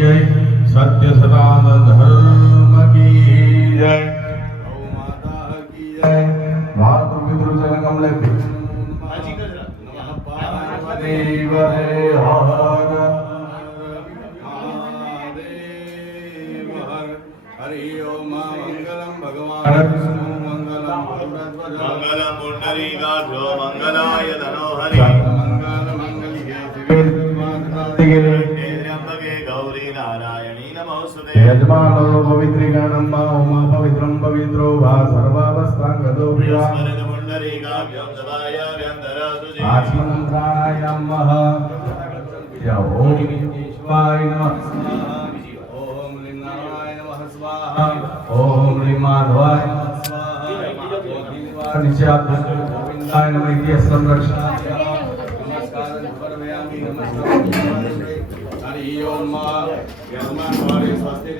जय, सत्य सनातन धर्म की जय, गौ माता की जय, मातृ पितृ जन कमले देव हर महादेव हर। हरि ओम मंगलम भगवान विष्णु मंगलम गरुड़ध्वज मंगलम पुंडरीकाक्षो मंगलाय धनोहरि मंगल मंगलिके शिवे त्र्यंबके गौरी नारायणी नमोस्तुते यजमानो पवित्रीगणं उमा पवित्रं पवित्रो वा सर्वावस्थांगतो प्रिया स्मरत पुंडरीकाक्षं सदायाभ्यन्तरसुजे आत्मन्त्राणाय नमः। या ओम शिवाय नमः, ओम ह्रीं नारायणाय नमः स्वाहा, ओम ह्रीं माधवाय नमः स्वाहा, नित्यात्मनाय नमः इति संरक्षणाय नमस्कार समर्पयामि। नमस्कार हरि ओम यजमानवारे स्वस्ति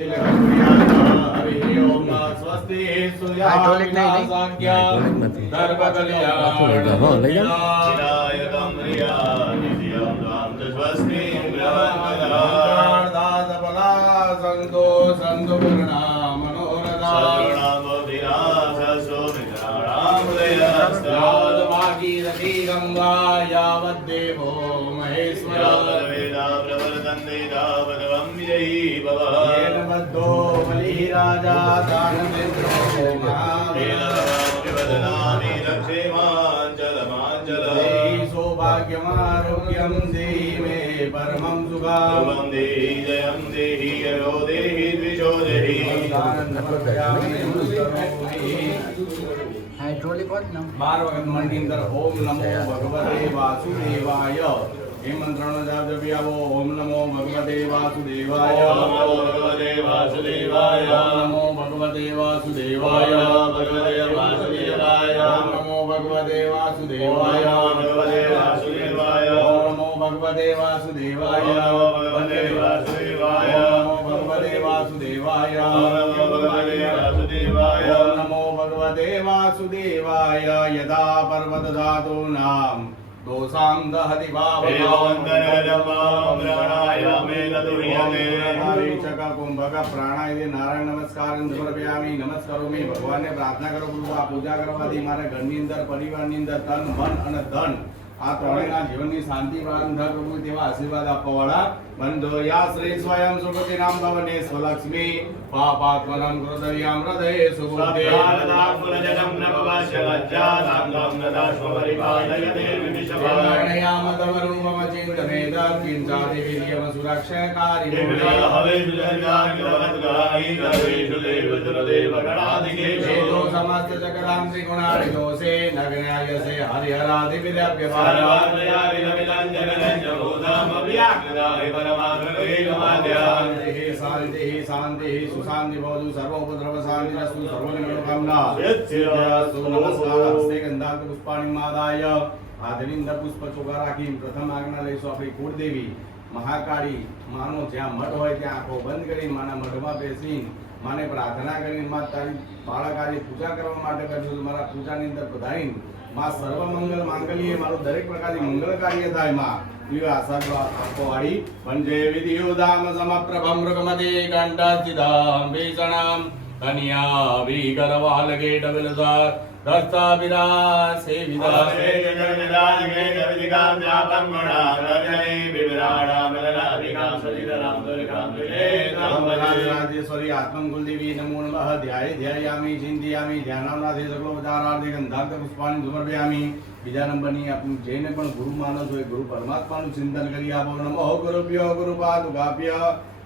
हरि ओम स्वस्ति सूर्याय स्वस्ति संतो संतो मनोरथा भागीरथी गंगा यावद्देवो महेश्वर येन बद्धो बलिः राजा दानवेन्द्रो देहि सौभाग्यमारोग्यं देहि मे परमं सुखं जयं देहि यरो देहि द्विजो देहि बार वखत मंडनी अंदर ओम नमो भगवते वासुदेवाय ये मंत्रणो जाप जपी आवो। ओम नमो भगवते वासुदेवाय, ओम नमो भगवते वासुदेवाय, ओम नमो भगवते वासुदेवाय, भगवते वासुदेवाय, ओम नमो भगवते वासुदेवाय, भगवते वासुदेवाय, ओम नमो भगवते वासुदेवाय, भगवते वासुदेवाय, ओम नमो भगवते वासुदेवाय, भगवते वासुदेवाय, ओम नमो भगवते वासुदेवाय। यदा पर्वत धातूनां दोषां दहति चक कुंभक प्राणाय नारायण नमस्कार समर्पयामि। नमस्कारोमी भगवान ने प्रार्थना करो गुरु आ पूजा करवाથી મારા ઘરની અંદર પરિવારની અંદર તન મન અને ધન આ ત્રણેયના જીવનની શાંતિ પ્રાપ્ત થાય પ્રભુ તેવા આશીર્વાદ આપવાવાળા બંધો યા શ્રી સ્વયં સુખતી નામ ભવને સ્વલક્ષ્મી પાપાત્મનમ કૃતયામ હૃદયે સુબુદ્ધે समस्त जगदां त्रिगुणादिदोषे नग्नायसे हरिहरादिविद्याभ्य शांति शांति सुशांति भवतु सर्वोपद्रव शांतिरस्तु सर्वमनोकामना सिद्ध्यस्तु। नमस्कार हस्ते गंधार्थ पुष्पाणि मादाय हाथની પુષ્પ ચોખા રાખી પ્રથમ આજ્ઞા લઈશું આપણી કુળદેવી મહાકાળી માનો જ્યાં મઠ હોય ત્યાં આંખો બંધ કરી માના મઠમાં બેસી માને પ્રાર્થના કરીને માં તારી બાળકારી પૂજા કરવા માટે કરજો મારા પૂજાની અંદર પધારી માં સર્વમંગલ માંગલ્ય મારું દરેક પ્રકારની મંગળ કાર્ય થાય માં એવી આશા આપવાળી પંજે વિધિયુધામ સમપ્રભમ મૃગમદે કંઠસ્થિતામ ભીષણામ કન્યા વિકરવાલકે ડબલસાર દસ્તાવિરાસે વિદાસે राजेश्वरी आत्मं कुलदेवी नमो नमः। ध्यायामि चिंतयामि ध्यानानाथे सर्वोपचारार्थे गंधार्थ पुष्पाणि समर्पयामि। बीजा नंबरनी आपण जेने पण गुरु मानो છો એ ગુરુ પરમાત્માનું ચિંતન કરી આપો। નમો ગુરુભ્યો ગુરુપાદુકાભ્ય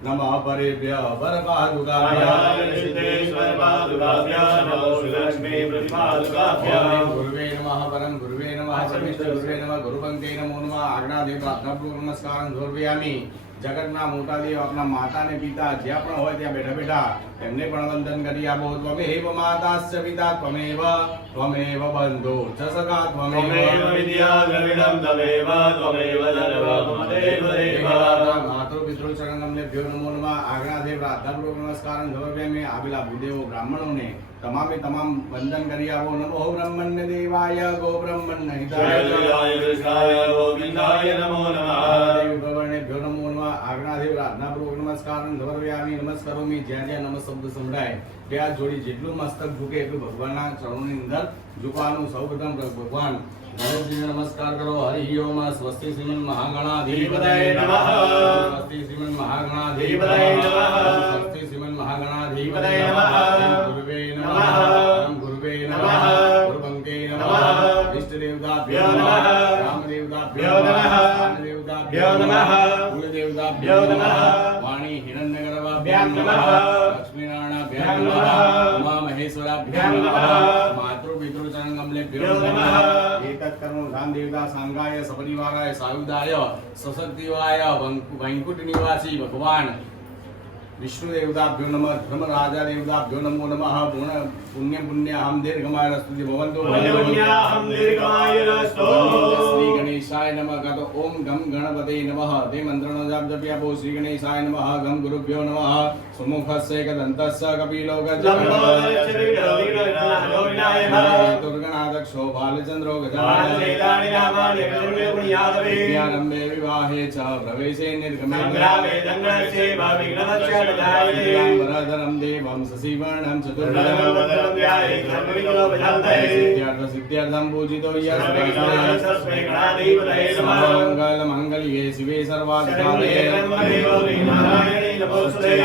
નમઃ પરેભ્ય પરપાદુકાભ્ય सिद्धेश्वर पादुकाभ्य नमो लक्ष्मी प्रतिपादुकाभ्य गुरुवे नमः परम गुरुवे नमः समिष्ट गुरुवे नमः गुरुपंक्ते नमो नमः। आज्ञादे प्रार्थनापूर्वक नमस्कार समर्पयामि। जगतना मोटा देव अपना माता ने पिता ज्या पण होय त्या बैठा बैठा एमने पण वंदन करी आपो। त्वमेव माताश्च पिता त्वमेव त्वमेव बन्धु च सखा त्वमेव विद्या द्रविणं तमेव त्वमेव सर्वं देव मातृ पितृ चरणमनेभ्यो नमो नमः। आज्ञादे प्रार्थनापूर्वक नमस्कार समर्पयामि। आवेला भूदेवो ब्राह्मणोने तमामे तमाम वंदन करी आपो। नमो ब्रह्मण्य देवाय गो ब्रह्मण्य हिताय कृष्णाय गोविंदाय नमो नमः। देव भगवानेभ्यो नमो नमः। આજ્ઞાથી પ્રાર્થનાપૂર્વક નમસ્કાર સમર્પયામિ નમસ્કારોમી. જ્યાં જ્યાં નમઃ શબ્દ સંભળાય બે હાથ જોડી જેટલું મસ્તક ઝૂકે એટલું ભગવાનના ચરણોની અંદર ઝૂકવાનું. સૌપ્રથમ ભગવાન ગણેશજીને નમસ્કાર કરો. હરિ ઓમ. સ્વસ્તિ શ્રીમન મહાગણાધિપતયે નમઃ. સ્વસ્તિ શ્રીમન મહાગણાધિપતયે નમઃ. સ્વસ્તિ શ્રીમન મહાગણાધિપતયે નમઃ. ગુરુવે નમઃ. ગુરુવે નમઃ. ગુરુપંકે નમઃ. ઇષ્ટદેવતાભ્યો નમઃ. રામદેવતાભ્યો નમઃ. દેવતાભ્યો નમઃ. કુલદેવતાભ્યો નમઃ. વાણી હિરણ્યગર્ભાભ્યો નમઃ. લક્ષ્મીનારાયણાભ્યો નમઃ. ઉમા મહેશ્વરાભ્યો નમઃ. માતૃ પિતૃ ચરણ કમલેભ્યો નમઃ. એતત્ કર્મ ધ્યાન દેવતા સાંગાય સપરિવારાય સાયુધાય સશક્તિવાય વૈકુંઠ નિવાસી ભગવાન વિષ્ણુ દેવતાભ્યો નમઃ. ધર્મરાજા દેવતાભ્યો નમો નમઃ. પુણ્યહમ દીર્ઘમાય સ્તુતિ ભવન્તો. પુણ્યહમ દીર્ઘમાય રસ્તો. શ્રી ગણેશાય નમઃ. કાતો ઓમ ગમ ગણપતે નમઃ. તે મંત્રનો જાપ જપ્યાપો. શ્રી ગણેશાય નમઃ. ગમ ગુરુભ્યો નમઃ. સુમુખસ્ય કદંતસ્ય કપિલો ગજાનનદુર્ગણાદક્ષો બાલચંદ્રો ગજાનંદે વિવાહે ચ પ્રવેશે નિર્ગમે વરદરમ દેવમ શશિવર્ણમ સિદ્ધ્યાર્થમ પૂજિતો મંગલ મંગલ્યે શિવે સર્વાધિકારે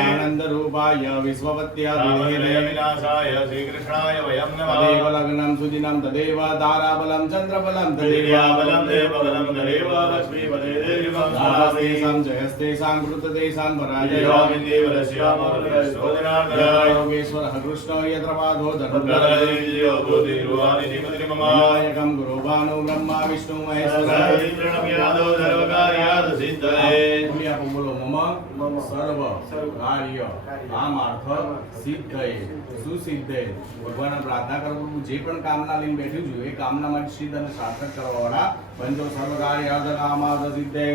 આનંદ રૂપાય વિશ્વવત્યાય શ્રીકૃષ્ણાય વયમ તદેવ લગ્નમ સુદિનમ તદેવ તારાબલમ ચંદ્રબલમ તદેવ બલમ દેવબલમ તદેવ લક્ષ્મીપતે દેવમ સાસ્તેષાં જયસ્તેષાં કૃતદેષાં પરાજયો યોગેશ્વરઃ કૃષ્ણો યત્ર પાદો ધર્મનાયકં ગુરો ભાનો બ્રહ્મા વિષ્ણુ મહેશ્વર બોલો મમ સર્વ કાર્ય કામાર્થ સિદ્ધયે સુસિદ્ધયે. ભગવાનને પ્રાર્થના કરવું જે પણ કામના લઈને બેઠું છું એ કામના માટે સિદ્ધ અને સાર્થક કરવાવાળા પંચો સર્વ કાર્ય કામાર્થ સિદ્ધયે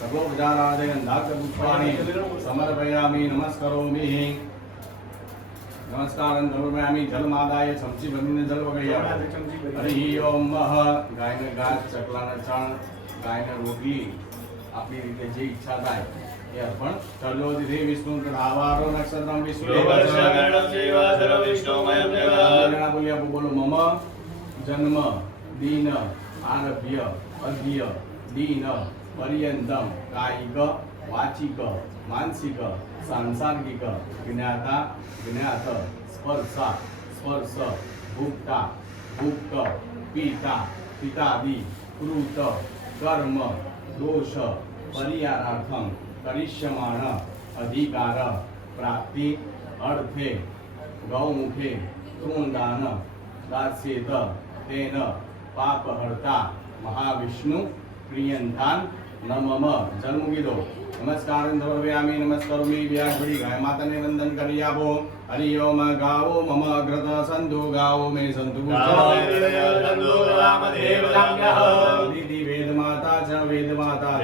સર્વોપચારાદે ગંધાક્ષ પુષ્પાણિ સમર્પયામિ નમસ્કરોમિ. નમસ્કારં સમર્પયામિ. જલમાદાય ચમચી ભરીને જલ વગાડ્યા. હરિ ઓમ. ગાયને ઘાસ, ચકલાને ચણ, ગાયને રોટલી આપણી રીતે જે ઈચ્છા થાય એ અર્પણ કરજો. દિધે વિષ્ણુ આવારો નક્ષત્રમ વિષ્ણુ બોલ્યા બોલો મમ જન્મ દિન આરભ્ય અધ્ય દિન પર્યંતમ કાયિક વાચિક માનસિક સાંસાર્ગિક જ્ઞાતા જ્ઞાત સ્પર્શા સ્પર્શ ભુક્તા ભુક્ત પિતા પિતાદિ કૃત કર્મ દોષ પરિહારાર્થમ કરિષ્યમાણ અધિકાર પ્રાપ્તિ અર્થે ગૌમુખે તૃણદાન દાસ્યેત તેન પાપહર્તા મહાવિષ્ણુ પ્રિયંતાન નમઃ. જલ મૂકી દો. નમસ્કારં સમર્પયામિ નમસ્કરોમિ. વ્યાસપડી ગાય માતાને વંદન કરી આપો. હરિ ઓમ. ગાવો મમ અગ્રત સંતુ ગાવો મે સંતુ દીદી વેદ માતા ચ વેદ માતા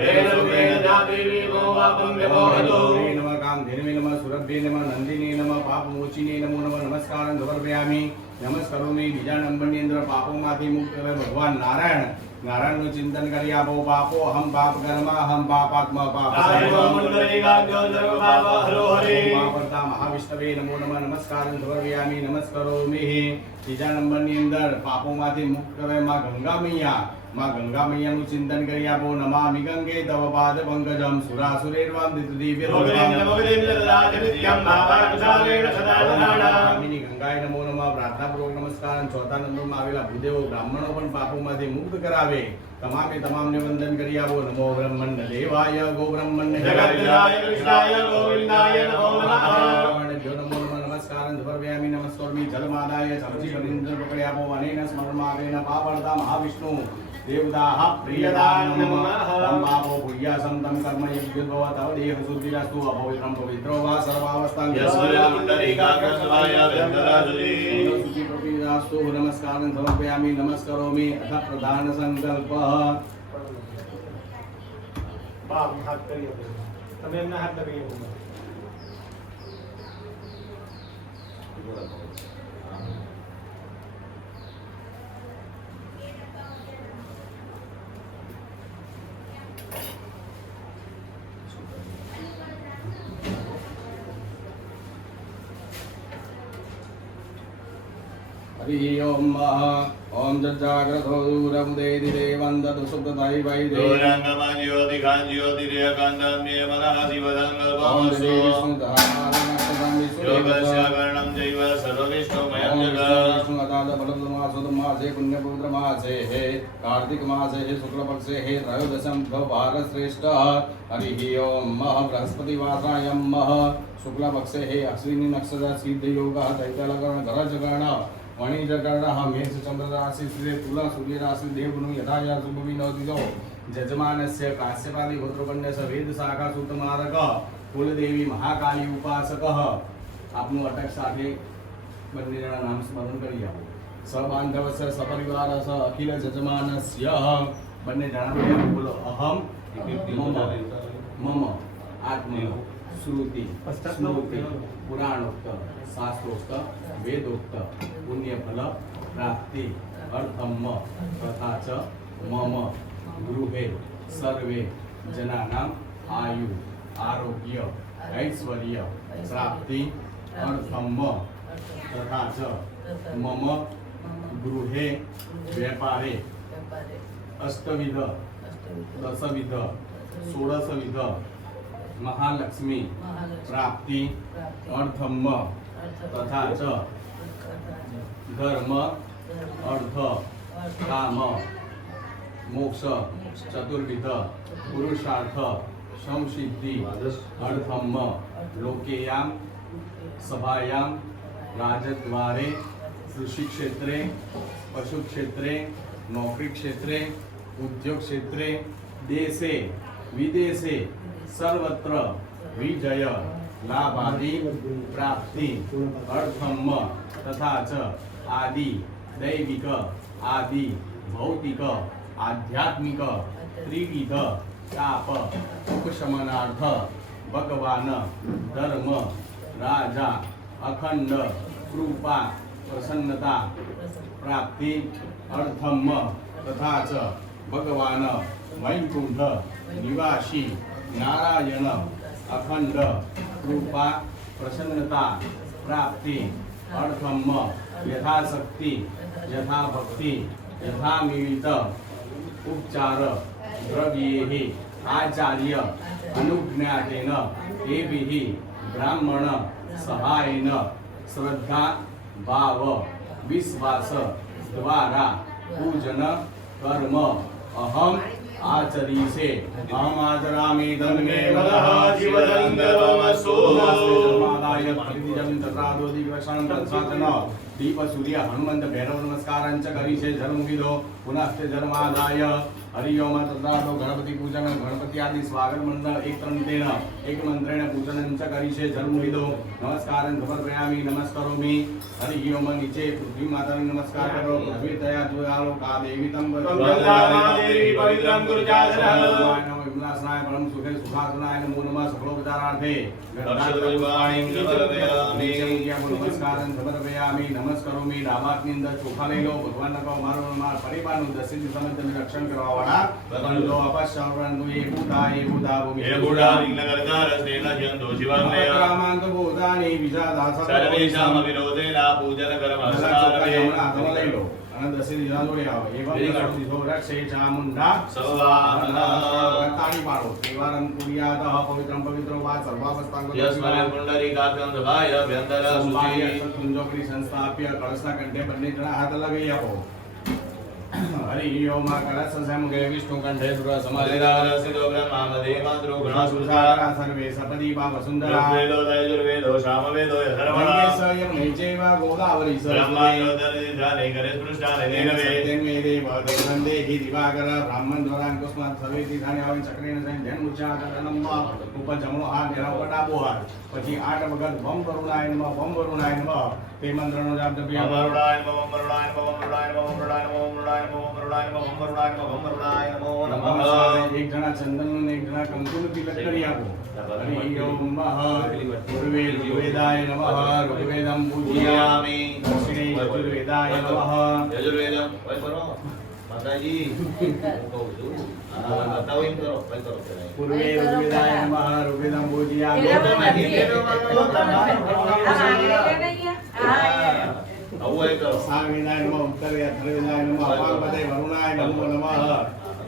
નમઃ. કામધેનવે નમઃ. સુરભ્યે નમઃ. નંદિની નમઃ. પાપમોચિને નમો નમઃ. નમસ્કારં સમર્પયામિ નમસ્કરોમિ. બીજા નંબરની અંદર પાપોમાંથી મુક્ત કરે ભગવાન નારાયણ. નારાયણનું ચિંતન કરી આપો. પાપો હમ પાપ કર્મા હમ પાપાત્મા પાપ કરતા મહાવિષ્ણવે નમો નમઃ. નમસ્કારં સમર્પયામિ નમસ્કરોમિ. ત્રીજા નંબરની અંદર પાપોમાંથી મુક્ત કરે માં ગંગા મૈયા. માં ગંગા મૈયાનું ચિંતન કરી આપો. નમામિ ગંગે તવ પાદ પંકજમ સુરાસુરેર્વામ દિવ્ય ગંગાય નમો નમઃ. પ્રાર્થનાપૂર્વક નમસ્કાર. ચોથા નંબરમાં આવેલા ભૂદેવો બ્રાહ્મણો પણ પાપોમાંથી મુક્ત કરાવે. તમામે તમામને વંદન કરી આપો. નમો બ્રહ્મણ દેવાય ગો બ્રહ્મણ જગદ્રાય કૃષ્ણાય ગોવિંદાય નમો નમઃ. નમો નમઃ. નમસ્કારં સમર્પયામિ નમસ્કરોમિ. જલમાદાય ચમચી ભરીને પકડી આપો. અનેન સ્મરણમાવેન પાપહર્તા મહાવિષ્ણુ દેવતાઃ પ્રિયદાન નમઃ. તમ પાપો ભૂયાસં તમ કર્મ યજ્ઞોદ્ભવ તવ દેહ શુદ્ધિરસ્તુ અપવિત્રં પવિત્રો વા સર્વાવસ્થાં શુચિપ્રપિદાસ્તુ. નમસ્કારં સમર્પયામિ નમસ્કરોમિ. અથ પ્રધાન સંકલ્પઃ. બાપ હાથ કરી આપો. તમે એમના હાથ કરી આપો. हरि ओम ओम जज्जाग्रतो दूरमुदेति देवं तदु सुप्तताय वै दूरांगमं ज्योति खां ज्योति रेखांतम्ये मनः ओम शिवदंगल्पमस्तु श्री विष्णुधारणं योगस्य वर्णं चैव सर्वविष्णुमयं जगत् विष्णु अदाद बलमासे पुण्यपुत्रमासे हे कार्तिक मासे हे शुक्लपक्षे हे त्रयोदशम भारतश्रेष्ठ हरि ओम बृहस्पतिवासायं शुक्लपक्षे हे अश्विनी नक्षत्र सिद्ध योग दैत्यलकरण गरजगण वणिजकर्ण मेष चंद्र राशि श्री तुला सूर्य राशि देवगुण यथा शुभ विनोदितो जजमानस्य काश्यपादि गोत्रकन्या वेद शाखा सूतमारक कुलदेवी महाकाली उपासक आपनु अटक साथे બંને જણા નામ સ્મરણ કરી આપો સબાંધવસ્ય સપરિવાર સ અખિલ જજમાનસ્ય બંને જણા બોલો અહમ મમ આત્મ શ્રુતિ સ્મૃતિ પુરાણોક્ત શાસ્ત્રોક્ત વેદોક્ત પુણ્યફલ પ્રાપ્તિ અર્થમ તથા ચ મમ ગૃહે સર્વે જનાનામ આયુ આરોગ્ય ઐશ્વર્ય પ્રાપ્તિ અર્થમ तथा च मम गृहे व्यापारे अष्टविध दशविध षोडशविध महालक्ष्मी प्राप्ति अर्थम तथा च धर्म अर्थ काम मोक्ष चतुर्विध पुरुषार्थ संसिद्धि अर्थम लोकेयाम सभायाम राजद्वारे कृषि क्षेत्रे पशु क्षेत्रे नौकरी क्षेत्रे उद्योग क्षेत्रे देशे विदेशे सर्वत्र विजय लाभादि प्राप्ति अर्थम तथा च आदि दैविक आदि भौतिक आध्यात्मिक त्रिविध ताप उपशमनार्थ भगवान धर्म राजा अखंड कृपा प्रसन्नता प्राप्ति अर्थम तथा च भगवान वैकुंठ निवासी नारायण अखंड कृपा प्रसन्नता प्राप्ति अर्थम यथाशक्ति यथा भक्ति यथा मिलित उपचार द्रव्ये आचार्य अनुज्ञातेन एभिः ब्राह्मण सहायेन श्रद्धा भाव विश्वास द्वारा पूजन कर्म अहम आचरीसे अहम आचरामि धर्मे मनः जीवदंगमस्तु मादाय प्रतिजन तथा दोदि कृष्ण तत्साधन दीप सूर्य हनुमंत भैरव नमस्कारांच करीशे जन्म विदो पुनः जन्मादाय हरि ओम तथा तो गणपति पूजन गणपति आदि स्वागत मंत्र एक तंत्रेण एक मंत्रेण पूजनंच करीशे जन्म विदो नमस्कारं समर्पयामि नमस्करोमि हरि ओम नीचे पृथ्वी माता नमस्कार करो पृथ्वी तया जुआलो का देवी तम देवी पवित्रं गुरुजासनः विमलासनाय परम सुखे सुखासनाय नमो नमः सकलोपचारार्थे नमस्कारं समर्पयामि नमस्करोमि डाबाकनिंद ચોખા લઈ લો ભગવાનના કહો મારો પરિવારનું દસિત સમય તમે રક્ષણ કરવા વાળા બંધો અપશ્રવણનું એ બુધા ભૂમિ એ બુધા વિઘ્નકર્તા રસેન જંતો શિવાંગય રામાંત ભૂતાની વિજાદા સર્વેષામ વિરોધેના પૂજન કર્મસ્નારભે હાથમાં લઈ લો અને દસિત દિના જોડે આવો એવમ દીધો રક્ષે ચામુંડા સવાહન તાળી પાડો સેવારં કુર્યાત પવિત્રં પવિત્રો વા સર્વાવસ્થાંગો યસ્મરે પુંડરીકાક્ષં સભાય અભ્યંતર શુચિ કુંજોકરી સંસ્થાપ્ય કળશના કંઠે બંને જણા હાથ લગાવી આપો हरि ओम कलश समगे विष्णु कंठे सुर समाधिदार सिद्धो ब्रह्मामदे मातृ गुणासुसारा सर्वे सपदीपा वसुंधरा वेदो यजुर्वेदो सामवेदो गंगे यथर्वणा स्वयं नैचैव गोदावरी ब्रह्माण्डो दरिद्राने करे स्पृष्टाने देनवे सत्यन्मे देव देवन्दे हि दिवाकर ब्राह्मण द्वारा अंकुस्मात् सवेति धाने आवन चक्रेण सैन धन मुचा करणम उपजमो आ घेरा पटाबो हार પછી 8 વખત બમ કરુણાય નમઃ બમ કરુણાય નમઃ તે મંત્રનો જાપ જપ્યા અમરુણાય નમઃ અમરુણાય નમઃ અમરુણાય નમઃ અમરુણાય નમઃ અમરુણાય નમઃ અમરુણાય નમઃ અમરુણાય નમઃ અમરુણાય નમો નમઃ એક જણા ચંદનનું ને એક જણા કંકુનું તિલક કરી આપો હરિ ઓમ મહ ઋગ્વેદાય નમઃ ઋગ્વેદમ પૂજયામિ દક્ષિણે યજુર્વેદાય નમઃ યજુર્વેદમ ભાઈ કરો માતાજી હું કહું છું બતાવો એમ કરો ભાઈ કરો પૂર્વે ઋગ્વેદાય નમઃ ઋગ્વેદમ પૂજયામિ સાંગેનાય નમઃ ઉત્તરે અથર્વેનાય નમઃ અપાંગપતે વરુણાય નમો નમઃ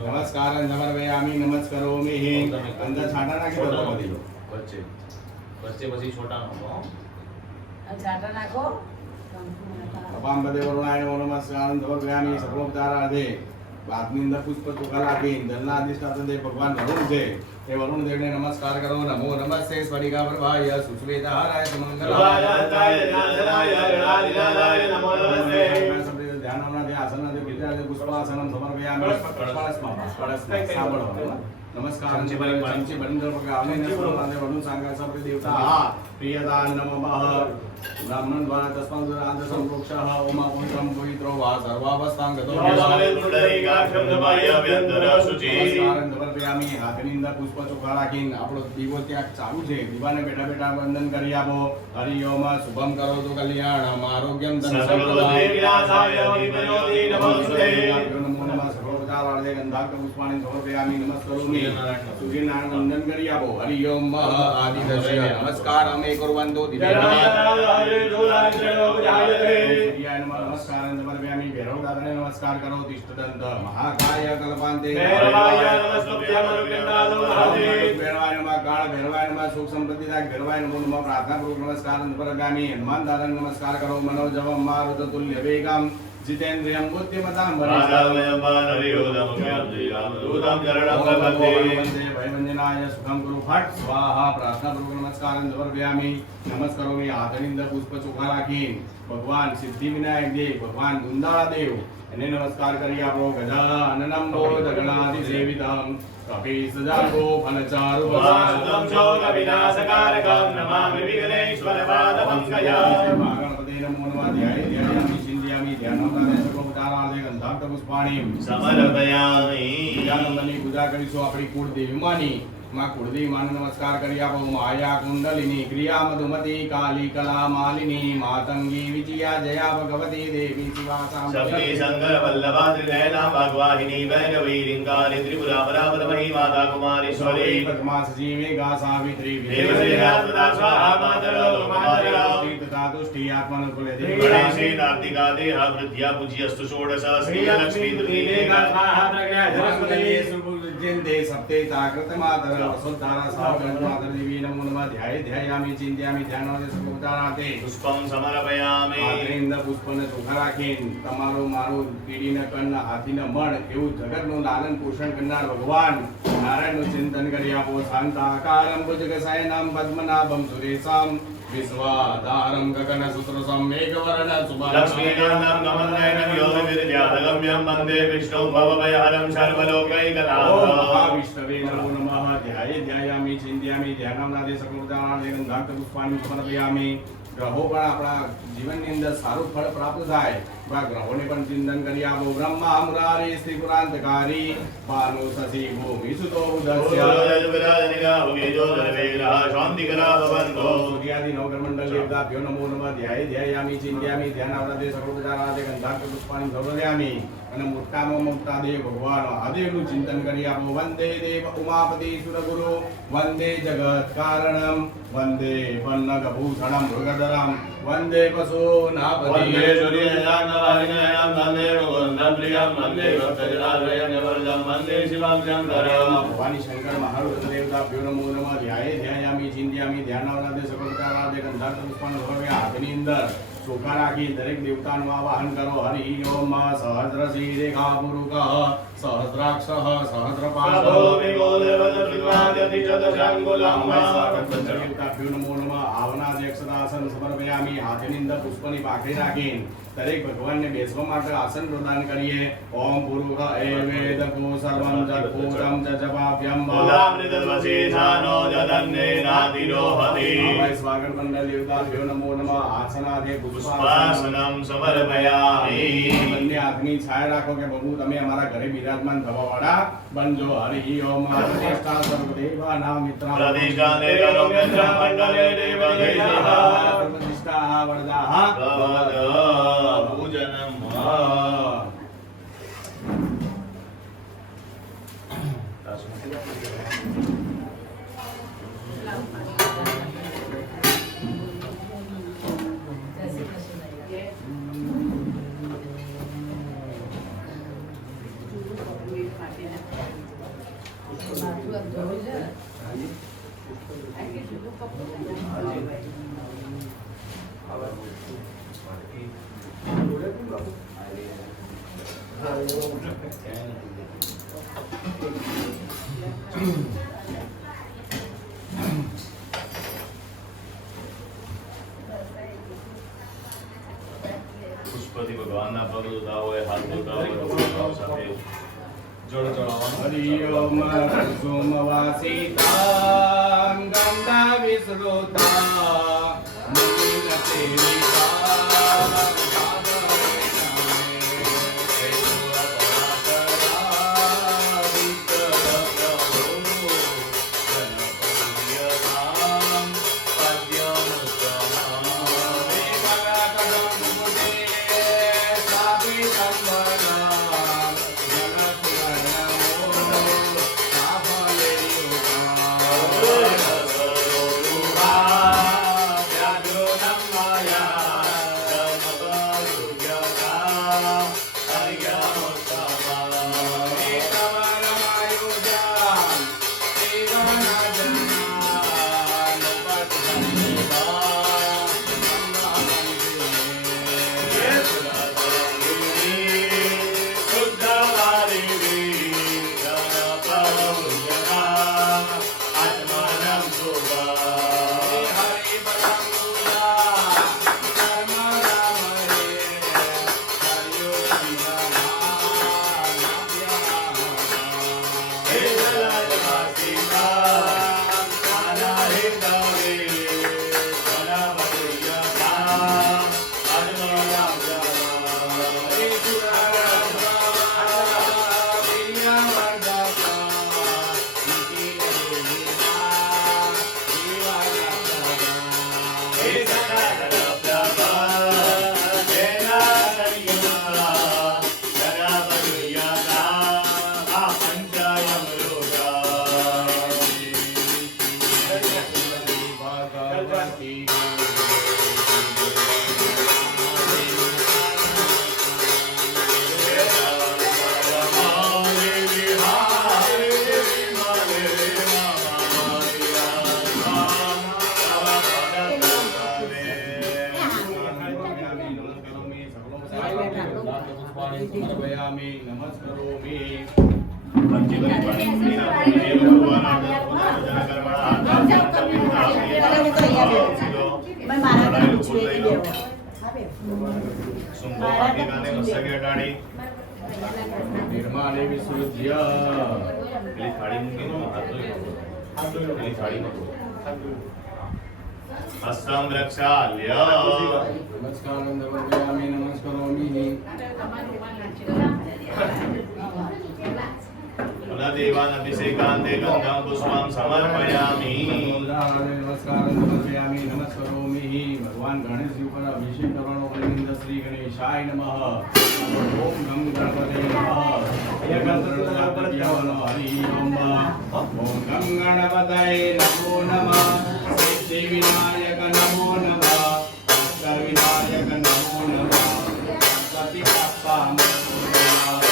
નમસ્કારં સમર્પયામિ નમસ્કરોમિ અંદર છાંટા નાખી દો બધી વચ્ચે પછી છોટા નો ચાટા નાખો અપાંગપતે વરુણાય નમો નમસ્કારં સમર્પયામિ સર્વોપચારાર્થે બાદની અંદર પુષ્પ ચોખા રાખી જલના અધિષ્ઠાતા દેવ ભગવાન વરુણ છે એ વરુણ દેવને નમસ્કાર કરો. નમો નમસ્તે સ્ફટિકા પ્રભાય સુશ્વેતાહારાય સુમંગલાય ધ્યાનમનાથી આસનાથી વિદ્યાર્થી પુષ્પાસનમ સમર્પયામિ. નમસ્કાર ચંચી બંદર પગાવને નમસ્કાર વરુણ સાંગા સર્વ દેવતા પ્રિયતા નમઃ બ્રાહ્મણ દ્વારા તસ્માદ સંપ્રોક્ષ ઓમા પુત્રમ પવિત્રો વા સર્વાવસ્થાંગતો નમસ્કારમ હાથની અંદર પુષ્પ ચોખા રાખીને આપણો દીવો ત્યાં ચાલુ છે. દીવાને બેઠા બેઠા વંદન કરી આપો. હરિ ઓમ શુભમ કરો તો કલ્યાણમ આરોગ્યમ ધન નમો નમઃ સર્વોપચારાર્થે ગંધાક્ત પુષ્પાણિ સમર્પયામિ નમસ્કરોમિ. સૂર્યનારાયણ વંદન કરી આપો. હરિ ઓમ આદિદશય નમસ્કાર અમે કુર્વંતો નમસ્કાર સમર્પયામિ. ભૈરવ દાદાને નમસ્કાર કરો. તિષ્ઠદંત મહાકાય કલ્પાંતે ભૈરવાય નમઃ કાળ ભૈરવાય નમઃ સુખ સંપત્તિદાયક ભૈરવાય નમો નમઃ. પ્રાર્થનાપૂર્વક નમસ્કાર સમર્પયામિ. હનુમાન દાદાને નમસ્કાર કરો. મનોજવમ મારુત તુલ્ય વેગમ जितेन्द्रियं बुद्धिमतां वैवंजनाय सुखं कुरु फट स्वाहा. प्रार्थनापूर्वक नमस्कार समर्पयामि. नमस्करोमि. हाथની અંદર પુષ્પ ચોખા રાખી ભગવાન સિદ્ધિ વિનાયક દેવ ભગવાન ગુંદાળા દેવ એને નમસ્કાર કરી આપો. ગજાનનમ ભોજગણાધિ સેવિતમ કપિસજાગો ફલચારુ વિનાશકારકમ નમામિ વિઘ્નેશ્વર પાદપંકજમ. ગણપતિ નમો નમઃ. ધ્યાયામિ ચિંતયામિ ધ્યાનમનાદે સર્વોપચારાર્થે ગંધાક્ત પુષ્પાણિ સમર્પયામિ. પૂજાનંદની પૂજા કરીશું. આપણી કુળદેવી માની માં કુળદેવી માને નમસ્કાર કરી આપો. માયા કુંડલિની ક્રિયા મધુમતી કાલી કલા માલિની માતંગી વિજયા જયા ભગવતી દેવી શિવા શક્તિ શંકર વલ્લભા ત્રિનયના વાગ્વાહિની ભૈરવી રિંગારી ત્રિપુરા પરાપરમહી માતા કુમારેશ્વરી પદ્મા સજી મેઘા સાવિત્રી દેવશ્રીનાથા સ્વાહા માતરો માતરો તુષ્ટિ આત્મનુકૂલે ગણેશી કાર્તિકા દેહા વૃદ્ધ્યા પૂજ્યસ્તુ ષોડશ શ્રી લક્ષ્મી તૃતીય સ્વાહા પ્રજ્ઞા જન્તે સપ્તે તાકૃત માતર વસુધારા સાગર માતર દેવી નમો નમઃ. ધ્યાયામિ ચિંતયામિ ધ્યાનોદે સર્વોપચારાર્થે પુષ્પમ સમર્પયામિ. હાથની ચોખા રાખીને તમારું મારું પીડીને કણ હાથીને મણ એવું જગતનું લાલન પોષણ કરનાર ભગવાન નારાયણનું ચિંતન કરી આપો. શાંતાકારમ ભુજગશયનમ પદ્મનાભમ સુરેશમ વિશ્વાધારમ ગગન સૂત્રસમ મેઘવર્ણ શુભમ લક્ષ્મીકાંતમ કમલનયનમ યોગ વિદ્યાધગમ્યમ વંદે વિષ્ણુ ભવભયહરમ સર્વલોકૈકનાથમ. વિષ્ણવે નમો નમઃ. ધ્યાયામિ ચિંતયામિ ધ્યાનમનાદે સર્વોપચારાર્થે ગંધાક્ત પુષ્પાણિ સમર્પયામિ. ગ્રહો પણ આપણા જીવનની અંદર સારું ફળ પ્રાપ્ત થાય ગ્રહોને પણ ચિંતન કરી આપો. બ્રહ્મા મુરારી શ્રી પુરાંતકારી ભાનુ શશી ભૂમિ સુતો ઉદસ્ય સૂર્યાદિ નવગ્રહમંડળ દેવતાભ્યો નમો નમઃ. ધ્યાયામિ ચિંતયામિ ધ્યાનાવૃત્તે સર્વોપચારાર્થે ગંધાક્ત પુષ્પાણિ સમર્પયામિ. અને મોટામાં મોટા દેવ ભગવાન મહાદેવનું ચિંતન કરી આપો. વંદે દેવ ઉમાપતિ સુરગુરુ વંદે જગત કારણમ વંદે પન્નગભૂષણમ મૃગધરમ વંદે પશુનાપતિ વંદે સૂર્યજાતવાહિનયં વંદે મુકુંદપ્રિયં વંદે ભક્તજનાશ્રયનિવર્તં વંદે શિવં શંકરમ. ભવાની શંકર મહારુદ્ર દેવતાભ્યો નમો નમઃ. ધ્યાયામિ ચિંતયામિ ધ્યાનાવૃત્તે સર્વોપચારાર્થે ગંધાક્ત પુષ્પાણિ સમર્પયામિ. હાથની અંદર ચોખા રાખી દરેક દેવતાનું આવાહન કરો. હરિ ઓમ સહસ્રશી રેખા પુરુક સહસ્રાક્ષ સહસ્રપાદો દેવતાભ્યો નમો નમઃ. આવનાદ અક્ષતાસન સમર્પયામિ. હાથની અંદર પુષ્પની પાંખડી રાખીને દરેક ભગવાનને બેસવા માટે આસન પ્રદાન કરીએ. ઓમ પુરુષ એ વેદ કો સર્વં જગોતમ ચ જપાભ્યમ બોલામૃતવશેષાનો જદન્ને નાતિરોહતિ. સ્વાગત મંડળ દેવતાભ્યો નમો નમઃ. આસનાદે પુષ્પાસનમ સમર્પયામિ. બંને હાથની છાયા રાખો કે પ્રભુ તમે અમારા ઘરે બિરાજમાન થવા વાળા બનજો. હરિ ઓમ પ્રતિષ્ઠા સર્વદેવાનાં મિત્રા પ્રતિષ્ઠાને કરો મિત્ર મંડલે દેવદેવઃ પ્રતિષ્ઠા વરદાઃ ભવદ પૂજનમ. પુષ્પતિ ભગવાનના પગ ધોતા હોય, હાથ ધોતા હોય, ભગવાન સાથે જળ ચડાવવાનું. હરિ ઓમ સોમવાસિતા ગંગા વિસ્તૃતા મુનિન સેવિતા સમર્પયામિ નમસ્કરોમિ નિર્માણે વિસૃજ્ય હસ્તમ રક્ષાલ્ય નમસ્કારં સમર્પયામિ નમસ્કરોમિ દેવાન અભિષેકાંતે ગંગાં પુષ્પં સમર્પયામિ નમસ્કારં સમર્પયામિ નમસ્કરોમિ ભગવાન ગણેશજી ઉપર અભિષેક કરવાનો ગોવિંદ શ્રી ગણેશાય નમઃ ઓમ ગમ ગણપતે નમઃ હરિ ઓમ ઓમ ગમ ગણપતય નમો નમઃ સિદ્ધિ વિનાયક નમો નમઃ અષ્ટ વિનાયક નમો નમઃ સતી બાપ્પા નમો નમઃ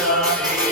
Jai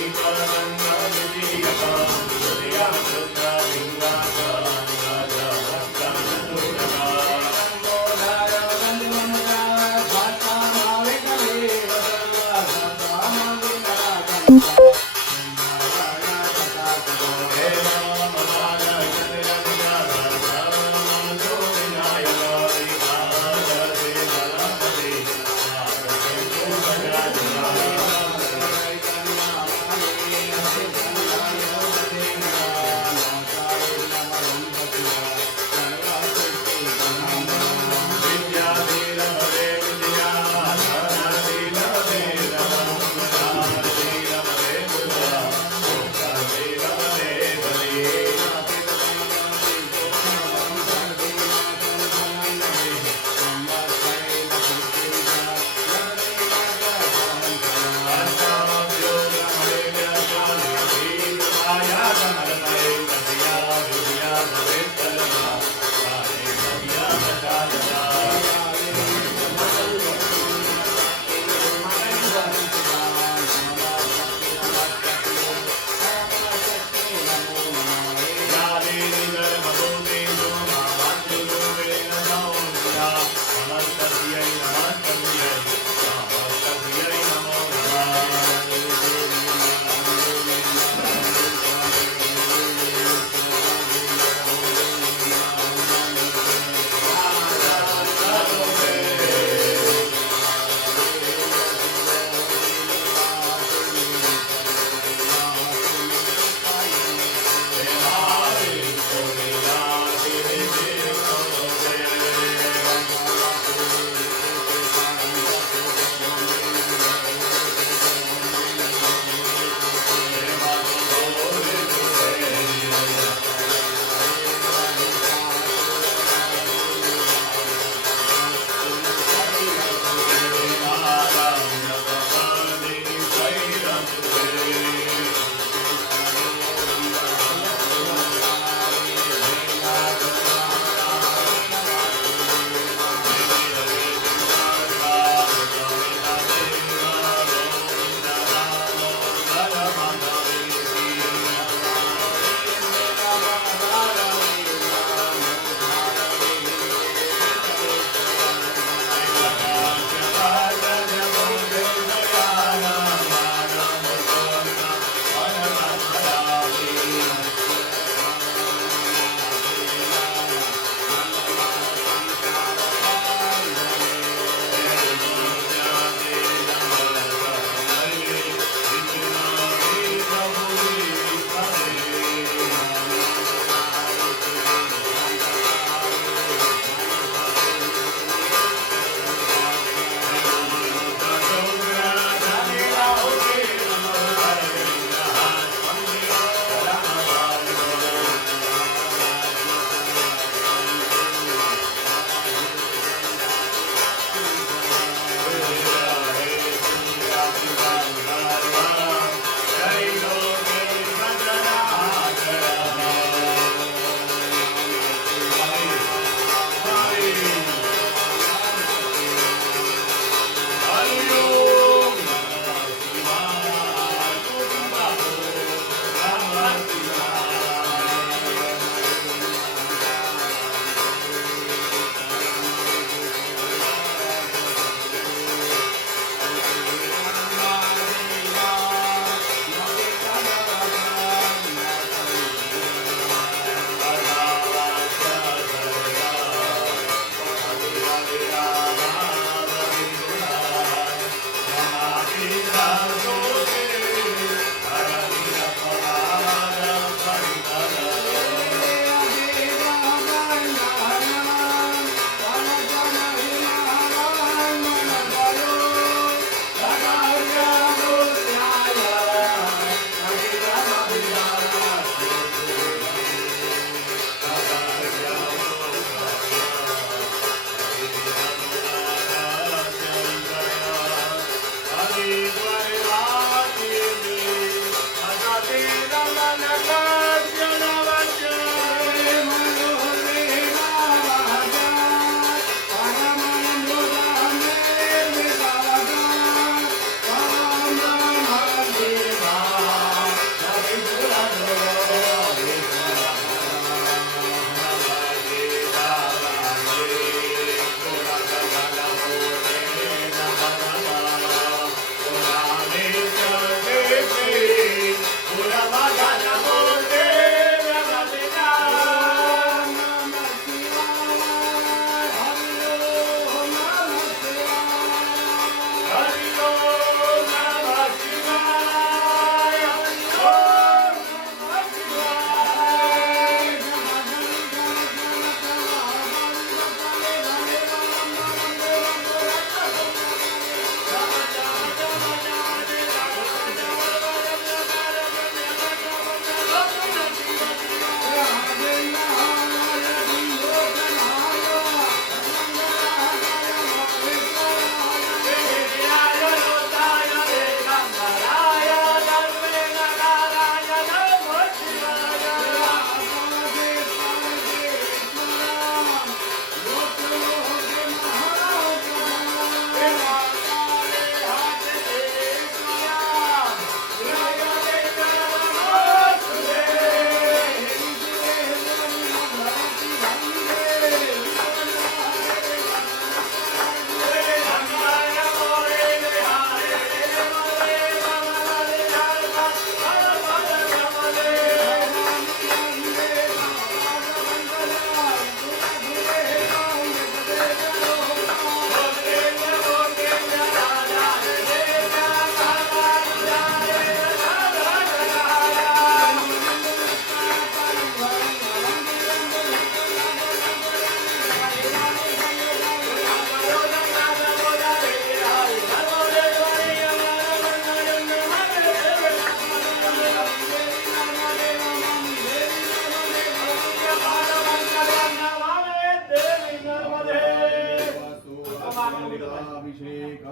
અભિષેક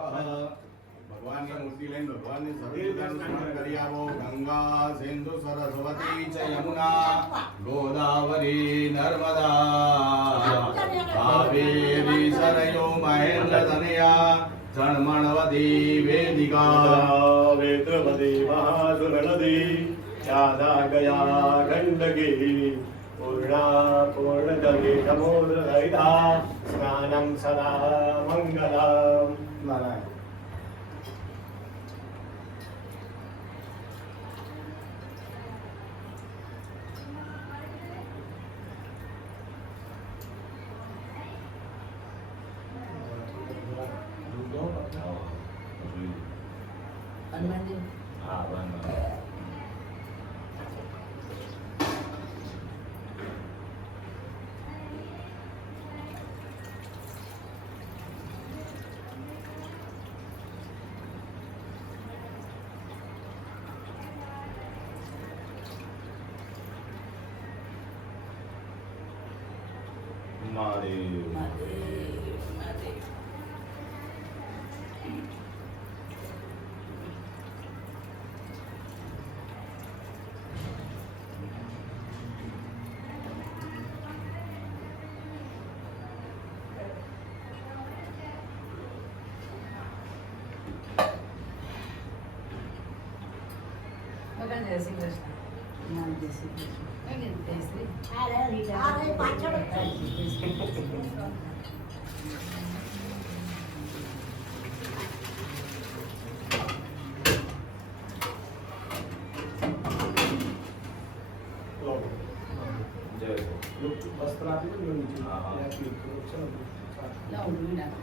ભગવાનની મૂર્તિ લઈને ભગવાનની સર્વપૂજાનું સ્મરણ કરી આવો. ગંગા સિંધુ સરસ્વતી ચ યમુના ગોદાવરી નર્મદા કાવેરી સરયો મહેન્દ્ર તનયા જન્મણવતી વેદિકા વેદ્રપદી મહાસુરનદી યાદા ગયા ગંડકી પૂર્ણા પૂર્ણગલી સમુદ્રદયિતા સ્નાનં સદા મંગલમ. નારાયણ. હનુમાનજી હા બરાબર. મહાદેવ મહાદેવ મહાદેવ. ભગવાન જય શ્રી કૃષ્ણ. નામ જય શ્રી કૃષ્ણ. જય શ્રી જય વસ્ત્ર આપી દો ને નીચે. હા, હા. આપી દો. ચલો. લાવ ઊંધું નાખ.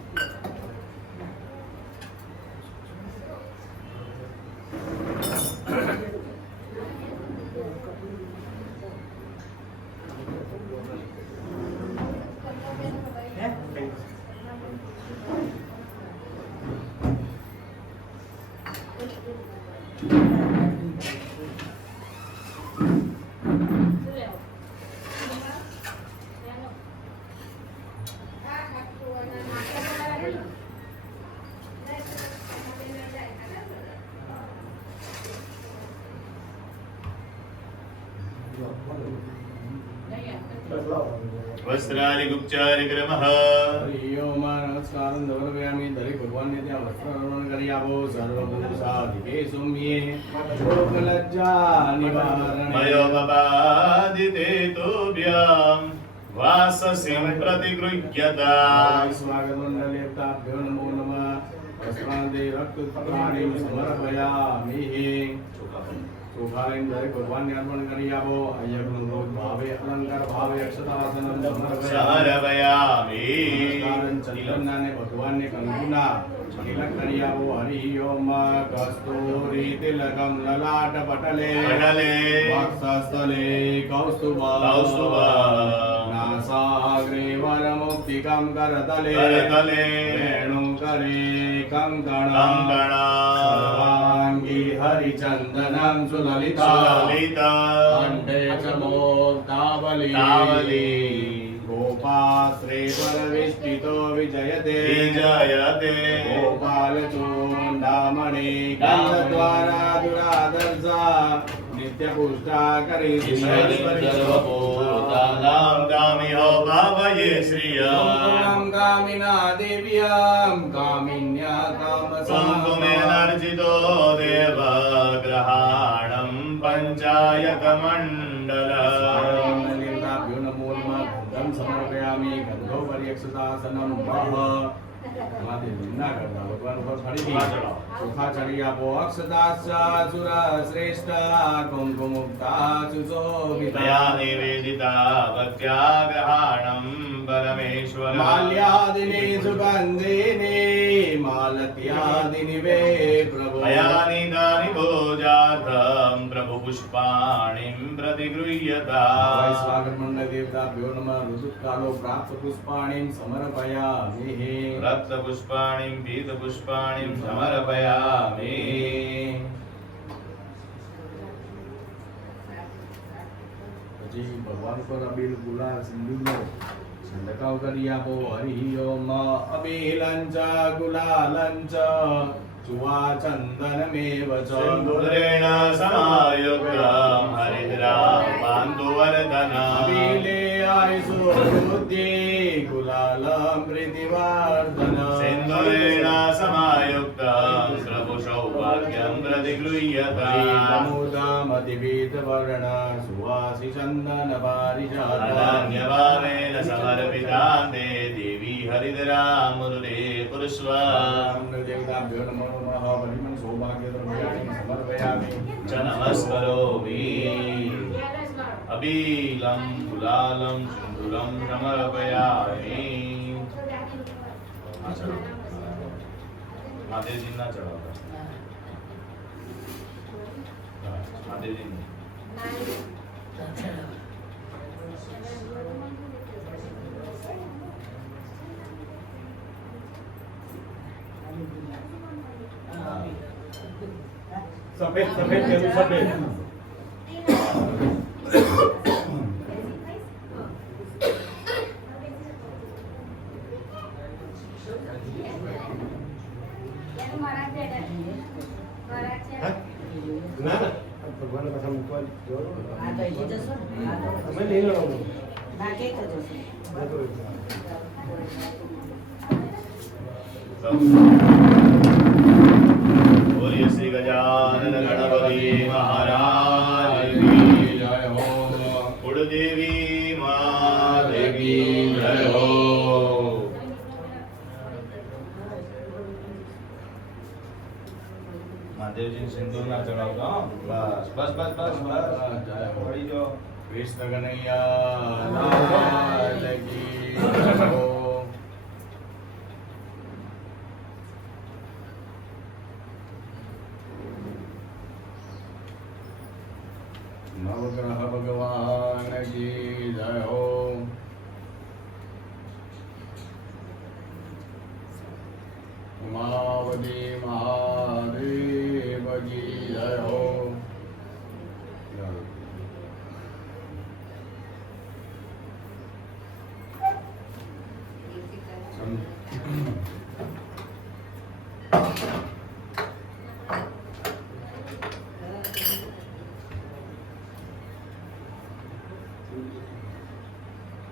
બસ લાવો. વસ્ત્રાદિ ગુપ્ચાદિ ક્રમઃ હરિ ઓમ નમસ્કાર દવરવ્યામી દરેક ભગવાનને ત્યાં વસ્ત્ર અર્પણ કરી આવો. સર્વપુરુષાધિકે સૌમ્યે લોકલજ્જા નિવારણે મયોપપાદિતે તોભ્યામ વાસસ્યં પ્રતિગૃહ્યતા સ્વાગત મંડલેભ્યો નમો નમઃ. વસ્ત્રાદિ રક્તપ્રાણીમ સમર્પયામિ. ચોખા લઈને દરેક ભગવાનને અર્પણ કરી આવો. અયજ્ઞ ભાવે અલંકાર ભાવે અક્ષતાસનમ સમર્પયામિ. સમર્પયામિ નમસ્કારં ચંદનનાને ભગવાનને કંકુના તિલક કરી આવો. હરિ ઓમ કસ્તુરી તિલકમ લલાટ પટલે પટલે વક્ષસ્થલે કૌસ્તુભા નાસાગ્રે વરમુક્તિકમ કરતલે કરતલે વેણુકરે કંકણ કંકણ સર્વાંગી હરિચંદનમ સુલલિતા સુલલિતા કંઠે ચ મોક્તાવલી તાવલી ગોપાશ્રેશ્વર વિષ્ટિતો વિજયતે વિજયતે ગોપાલચૂડામણિ ગંધદ્વારા દુરાદર્શા નિત્યપુષ્ટા કરી સર્વભૂતાનાં ગામિહો ભાવયે શ્રિયં કામિના દેવ્યામ કામિન્યા કુંકુમેનાર્ચિતો દેવ ગ્રહાણં પંચાયત મંડલ દેવતાભ્યો નમો નમઃ. ગંધમ સમર્પયામિ. ગંધો પર્યક્ષતાસનમ વહ. એમાંથી નિંદા કરતા ભગવાન ઉપર ફરીથી ચોખા ચડી આપો. અક્ષતાસુર શ્રેષ્ઠ કુંકુમુક્તા સુશોભિતા મયા નિવેદિતા ભક્ત્યા ગ્રહાણં પરમેશ્વર માલ્યાદિની સુગંધિની માલત્યાદિની વે પ્રભો મયા નિદાનિ ભોજાર્થં પ્રભુ પુષ્પાણિં પ્રતિગૃહ્યતા સ્વાગત મંડળ દેવતાભ્યો નમઃ. ઋતુકાલો પ્રાપ્ત પુષ્પાણીમ સમર્પયામિ. રક્ત પુષ્પાણિં પીત પુષ્પાણિં સમર્પયામિ પછી ભગવાન પર અબીલ ગુલાલ સિંદૂરનો ચંદકૌકર્યાપો હરિ ઓમ અબીલંચ ગુલાલંચ ચુવા ચંદનમેવ ચ સિંદૂરેણ સમાયુક્તં હરિદ્રા બાંધુવર્ધનम् અબીલે આયુષો બુદ્ધ્યે ગુલાલમ પ્રીતિવર્ધન સિંદૂરેણ સમાયુક્તં પ્રભુસૌભાગ્યં પ્રતિગૃહ્યતાम् અમૃતમતિપીતવર્ણ સુવાસી ચંદન પારિજાત અનન્યભાવેન સમર્પિતા તે દેવી હરિદ્રા મુરલી પુરુષવા દેવતાભ્યો નમો નમઃ પરિમં સૌભાગ્યદ્રવ્યાણિ સમર્પયામિ ચ નમસ્કરોમિ અબીલં ગુલાલં સિંદૂરં સમર્પયામિ માદેવજી ના ચડાવતા માદેવજી સફેદ સફેદ જેવું સફેદ ના ના ભગવાન પાછા મૂકવા આ તો અહીં જશો ને? આ તો તમે લઈ લો ના કે તો જશો. બોલીએ શ્રી ગજાનન ગણપતિ મહારાજ કી જય હો કુળદેવી માત કી જય હો મહાદેવજી સિંદૂર ના ચડાવતા હો. બસ બસ બસ બસ બસ જય હો પડી જાઓ. કૃષ્ણ કનૈયા લાલ કી જય હો નવગ્રહ ભગવાન કી જય હો ઉમાવતી મહાદેવ કી જય હો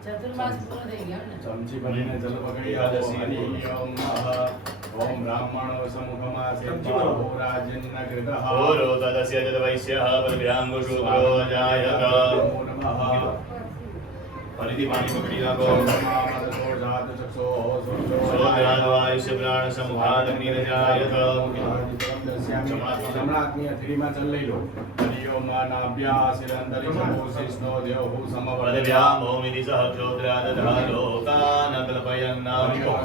ચતુર્માસ પૂરો થઈ ગયો ને? ચમચી ભરીને જલ પકડી આવો હરિ ઓમ નમઃ ઓમ બ્રાહ્મણો સમુખમાસે પાવો રાજન્ન કૃતઃ ઓરો તદસ્ય જત વૈશ્યઃ બલભ્યાંગો શુક્રો જાયત. નમો નમઃ ફરીથી પાણી પકડી રાખો. સોજાત ચક્ષો સોદ્રાદવાયુષ્ય પ્રાણ સમુખાદ અગ્નિરજાયત. જમણાત્મી અથડીમાં ચલ લઈ લો હરિ ઓમ નાભ્યાસિરંતરિક્ષોશિષ્ણો દેવહુ સમવર્ધવ્યા પદવ્યામ ભૌમિતિ સહક્ષોત્ર્યાદધા લોકાન કલ્પયન્ન.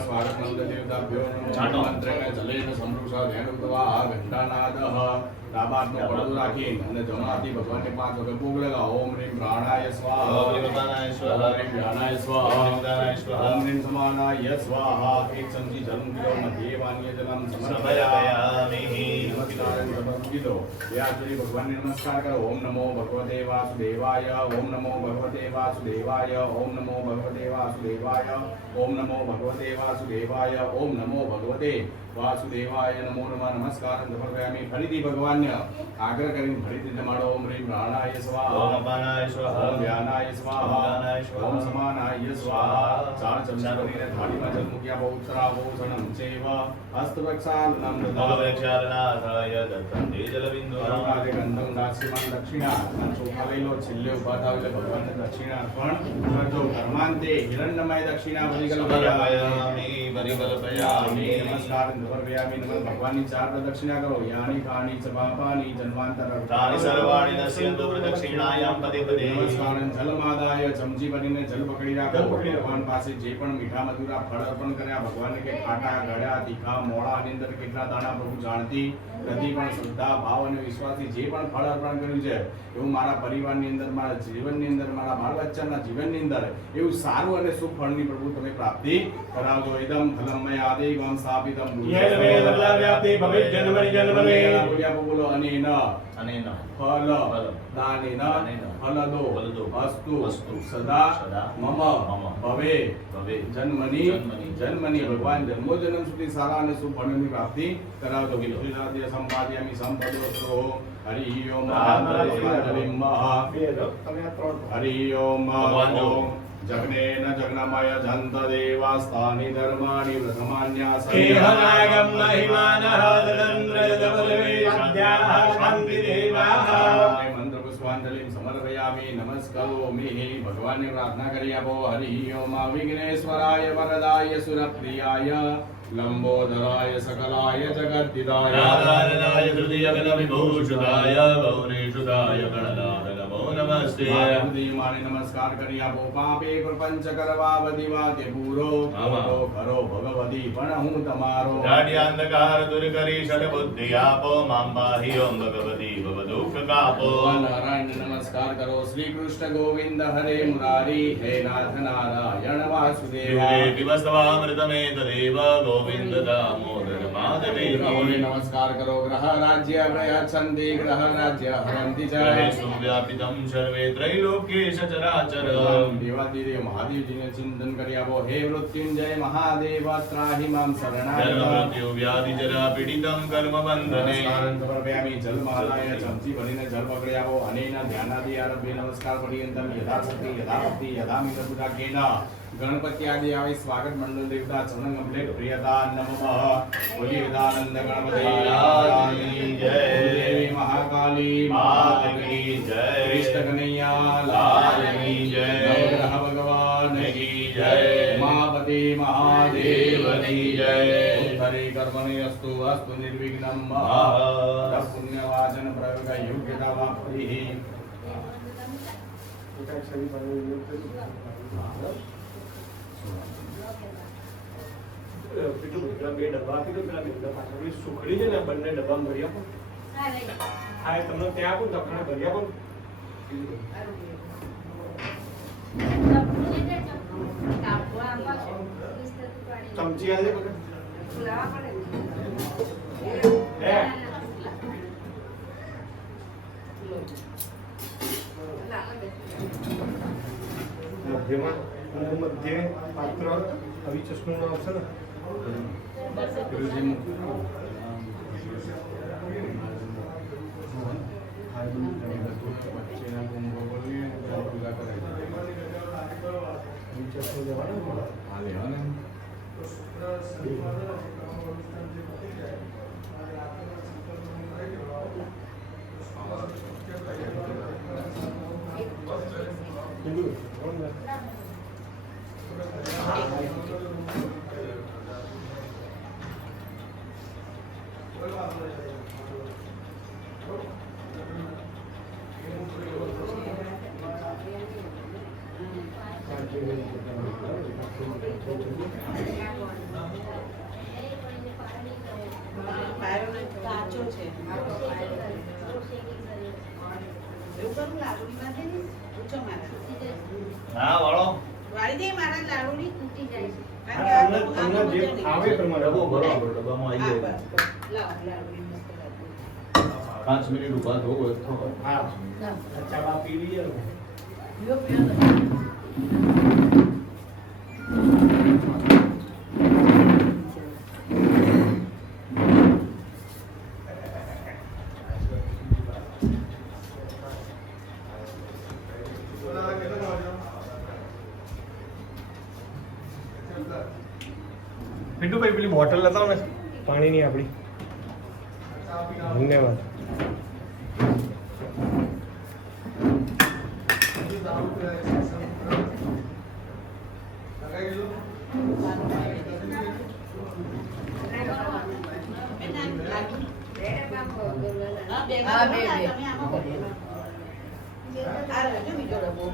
સ્વાગત દેવતાભ્યો છાંટો. મંત્રેણ જલેન સમૃષા ધેનુતવા ઘંટાનાદઃ ડાબાતનો પડદો રાખી અને જમણાથી ભગવાનને 5 વખત ભોગ લગાવો ઓમ રીમ પ્રાણાય સ્વાહા ઓમ રીમ ઉદાનાય સ્વાહા. ઓમ રીમ ધ્યાનાય સ્વાહા ઓમ રીમ ઉદાનાય સ્વાહા. ઓમ રીમ સમાનાય સ્વાહા એક ચમચી જલ મૂકી દો મધ્યે પાનીય જલમ સમર્પયામિ સમર્પયામિ. નમસ્કારં જપ મૂકી દો ત્યાર સુધી ભગવાનને નમસ્કાર કરો ઓમ નમો ભગવતે વાસુદેવાય ઓમ નમો ભગવતે વાસુદેવાય ઓમ નમો ભગવતે વાસુદેવાય ઓમ નમો ભગવતે વાસુદેવાય ઓમ નમો ભગવતે વાસુદેવાય નમો નમઃ નમસ્કારં સમર્પયામિ ફરીથી ભગવાનને આગ્રહ કરીને ફરીથી જમાડો ઓમ રીમ પ્રાણાય ઓમ સ્વાહા અપાનાય સ્વાહા. ઓમ ધ્યાનાય સ્વાહા ધ્યાનાય સ્વાહા. ઓમ સમાનાય સ્વાહા ચાર ચમચા ભરીને થાળીમાં જલ મૂક્યા બહુ ઉત્તરાભૂષણં ચૈવ હસ્તપ્રક્ષાલનં દદામિ. મગપ્રક્ષાલનાથાય દત્તં તે જલબિંદુ. કરુણાદે ગંધમ દાસ્યમાન દક્ષિણા અને ચોખા લઈ લો છેલ્લે ઉભા થાવ એટલે ભગવાનને દક્ષિણા અર્પણ કરજો કર્માંતે હિરણ્યમય દક્ષિણા સમર્પયામિ પરિકલ્પયામિ. નમસ્કાર સમર્પયામિ નમઃ ભગવાનની 4 પ્રદક્ષિણા કરો યાની કાની ચ પાપાની જન્માંતર તાની સર્વાણિ નશ્યન્તુ પ્રદક્ષિણાયામ પદે પદે. નમસ્કારં જલમાદાય ચમચી ભરીને જલ પકડી રાખો ભગવાન પાસે જે પણ મીઠા મધુરા ફળ અર્પણ કર્યા ભગવાનને કે ખાટા ગળ્યા તીખા મોળા આની અંદર કેટલા દાણા પ્રભુ જાણતી નથી પણ શ્રદ્ધા ભાવ અને વિશ્વાસથી જે પણ ફળ અર્પણ કર્યું છે એવું મારા પરિવારની અંદર મારા જીવનની અંદર મારા બાળ બચ્ચાના જીવનની અંદર એવું સારું અને સુખ ફળની પ્રભુ તમે પ્રાપ્તિ કરાવજો ઇદમ ફલમય આદેવમ સ્થાપિતમ યેન વેદ વ્યાપ્તિ ભવિષ્ય જન્મનિ જન્મને. બોલો અને ન અનેન ફલ દાનેન ફલદો ફલદો અસ્તુ અસ્તુ સદા સદા મમ મમ ભવે ભવે જન્મની જન્મની જન્મની ભગવાન જન્મોજન્મ સુધી સારા અને શુભ ફળની પ્રાપ્તિ કરાવજો વિદ્યાર્થી સંપાદ્યામિ સંપદોસ્ત્રો હરિ ઓમ મહામંત્રસ્વાંજલિમ બે જો, તમે આ ત્રણ હરિ ઓમ ભગવાન જો. જગ્નેન જગ્નમય જંત દેવાસ્તાની ધર્માણી પ્રથમાન્યાસ કેહનાગમ મહિમાનઃ તદન્દ્રયદબલવેશાદ્યાઃ શાંતિદેવાઃ મંત્ર પુષ્પાંજલિ સમર્પયામિ નમસ્કરોમિ ભગવાનને પ્રાર્થના કરી આપો હરિ ઓમ વિઘ્નેશ્વરાય વરદાય સુરપ્રિયાય લંબોદરાય સકલાય જગદ્દિદાય નારાયણાય તૃતીયગણ વિભૂષિતાય ગૌરીશુતાય ગણનાથ નમો નમસ્તે માને નમસ્કાર કરી આપો પાપે પ્રપંચ કરવા બધી તે પૂરો આમાં. ખરો ભગવતી પણ હું તમારો ગાઢ્યાંધકાર દૂર કરી ષડ બુદ્ધિ આપો મામ પાહી ઓમ ભગવતી ભવ દુઃખ કાપો ભગવાન નારાયણ નમસ્કાર કરો શ્રી કૃષ્ણ ગોવિંદ હરે મુરારી હે નાથ નારાયણ વાસુદેવ દિવસવામૃતમે તદેવ ગોવિંદ દામોદર માધવે ગ્રહોને નમસ્કાર કરો ગ્રહ રાજ્ય પ્રયચ્છન્તિ ગ્રહ રાજ્ય હરંતિ ચ ગ્रहेषु વ્યાપિતમ સર્વે ત્રૈલોક્યેશ ચરાચર દેવાદિદેવ મહાદેવજીને ચિંતન કરી આપો હે મૃત્યુંજય મહાદેવ ત્રાહિ મામ જન્મ શરણાગત મૃત્યુ વ્યાધિ જરા પીડિતમ કર્મ બંધને નમસ્કારં સમર્પયામિ જલમાલાય ચમચી ભરીને જળ પકડી આપો અનેન ધ્યાનાદિ આરભ્ય નમસ્કાર પર્યંતમ યથાશક્તિ યથાભક્તિ યથામિત પૂજાકેન ગણપતિ આદિ આવે સ્વાગત મંડળ દેવતા ચરણ કમલે પ્રિયતા નમઃ બોલી વેદાનંદ ગણપતિ મહારાજની જય. દેવી મહાકાલી માત કી જય. કૃષ્ણ કનૈયા લાલ કી જય. નવગ્રહ ભગવાન કી જય. ઉમાપતિ મહાદેવ ની જય. ઉત્તરે કર્મણિ અસ્તુ અસ્તુ નિર્વિઘ્નમ આહ. પુણ્યવાચન પ્રયોગ યોગ્યતા વાપરી એકાદ શરીર પર યોગ કર્યું. પેલું બધા બે ડબ્બા આપી દો, પેલા બે ડબ્બા પાછળ પેલી સુખડી છે ને બંને ડબ્બામાં ભરી આપો. હા એ તમને ત્યાં આપો ને તો આપણે ભરી આપો ને. ચમચી આલે બધા. હે મધ્યમાં મધ્ય પાત્ર આવી ચશ્મા આવશે ને ચશ્મો લેવાનો કાચો છે એવું કરું લાડુમાં દે ને ઊંચો મારા હા વાળો વાળી દે મારા લાડુની તૂટી જાય છે હા, તમને જે ફાવે એ પ્રમાણે. ડબ્બો ભરો આપણો, ડબ્બામાં આવી હા, જાય બસ. લાવ લાડુની મસ્ત લાડુ. 5 મિનિટ ઊભા થવો હોય તો હા લાવ. ચા બા પી લઈએ ને. પીવો, પીવો તો. પિન્ટુભાઈ પેલી બોટલ લેતા આવો ને પાણીની આપણી. ધન્યવાદ. હા, બે. તમે આમાં ભરી લો. આ લેજો બીજો ડબ્બો.